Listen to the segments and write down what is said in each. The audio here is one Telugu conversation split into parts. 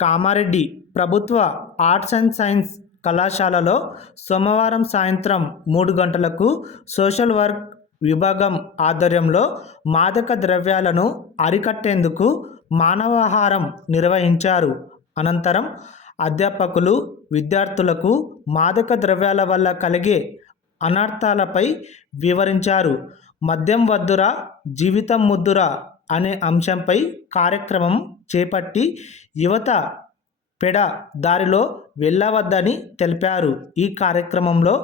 కామారెడ్డి ప్రభుత్వ ఆర్ట్స్ అండ్ సైన్స్ కళాశాలలో సోమవారం సాయంత్రం మూడు గంటలకు సోషల్ వర్క్ విభాగం ఆధ్వర్యంలో మాదక ద్రవ్యాలను అరికట్టేందుకు మానవాహారం నిర్వహించారు. అనంతరం అధ్యాపకులు విద్యార్థులకు మాదక ద్రవ్యాల వల్ల కలిగే అనర్థాలపై వివరించారు. మద్యం వద్దురా జీవితం ముద్దురా అనే అంశంపై కార్యక్రమం చేపట్టి యువత పెడ దారిలో వెళ్ళవద్దని తెలిపారు. ఈ కార్యక్రమంలో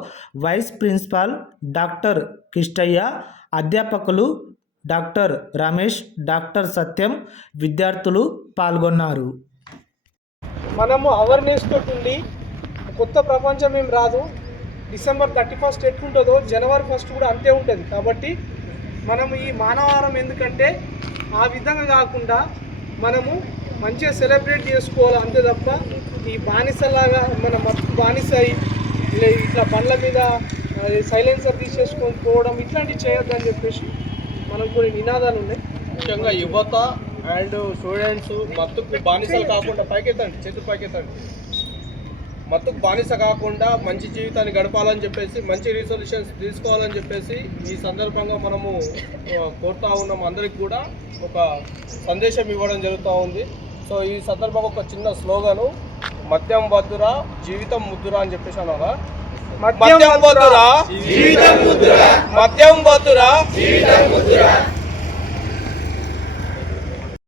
వైస్ ప్రిన్సిపాల్ డాక్టర్ కిష్టయ్య అధ్యాపకులు డాక్టర్ రమేష్ డాక్టర్ సత్యం విద్యార్థులు పాల్గొన్నారు. మనము అవేర్నెస్ తోటి ఉండి కొత్త ప్రపంచం ఏం రాదు. డిసెంబర్ థర్టీ ఫస్ట్ ఎట్లుంటుందో జనవరి ఫస్ట్ కూడా అంతే ఉంటుంది. కాబట్టి మనం ఈ మానవారం ఎందుకంటే ఆ విధంగా కాకుండా మనము మంచిగా సెలబ్రేట్ చేసుకోవాలి అంతే తప్ప ఈ బానిసలాగా మన మత్తు బానిస ఇట్లా బండ్ల మీద సైలెన్సర్ తీసేసుకొని పోవడం ఇట్లాంటివి చేయొద్దని చెప్పేసి మనకు కొన్ని నినాదాలు ఉన్నాయి. ముఖ్యంగా యువత అండ్ స్టూడెంట్స్ మత్తుకు బానిసలు కాకుండా పైకెత్తండి చేతులు పైకెత్తండి. మత్తుకు బానిస కాకుండా మంచి జీవితాన్ని గడపాలని చెప్పేసి మంచి రిజల్యూషన్స్ తీసుకోవాలని చెప్పేసి ఈ సందర్భంగా మనము కోరుతా ఉన్నాం అందరికి కూడా. ఒక సందేశం ఇవ్వడం జరుగుతూ ఉంది. సో ఈ సందర్భంగా ఒక చిన్న స్లోగను మద్యం వద్దురా జీవితం ముద్దురా అని చెప్పేసి అన్నారా? మద్యం వద్దురా మద్యం వద్దురా